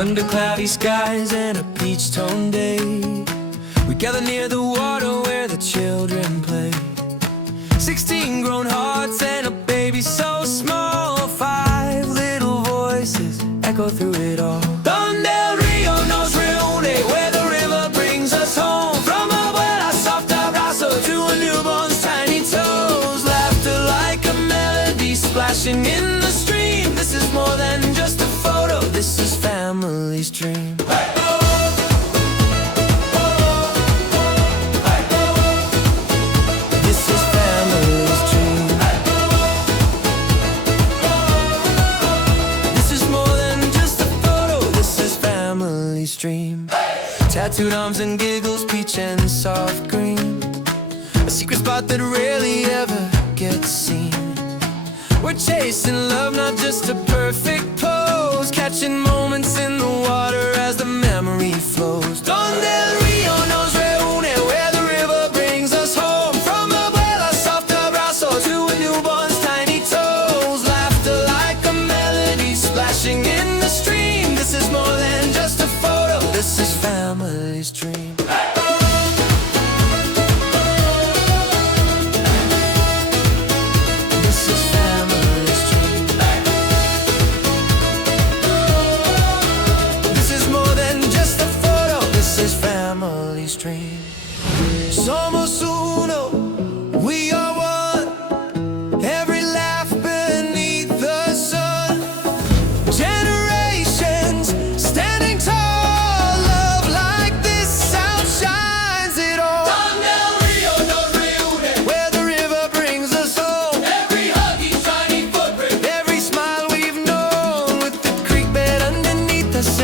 Under cloudy skies and a peach-toned day, we gather near the water where the children play. 16 grown hearts and a baby so small. 5 little voices echo through it all. Donde nos reúne, where the river brings us home. From abuela, soft abrazo to a newborn's tiny toes. Laughter like a melody splashing in the stream. This is more than just a photo, this is family's dream. Dream. Tattooed arms and giggles, peach and soft green. A secret spot that rarely ever gets seen. We're chasing love, not just a perfect pose. Catching moments in the water as the memory flows. Donde nos reúne, where the river brings us home. From abuela, soft abrazo to a newborn's tiny toes. Laughter like a melody splashing in the stream. This is more than just a photo, this is family's dream. This is family's dream. This is more than just a photo, this is family's dream. Somos uno, we are one. Every laugh beneath the sun. Generations standing tall, love like this outshines it all. Donde nos reúne, where the river brings us home. Every hug, each tiny footprint, every smile we've known, with the creek bed underneath us.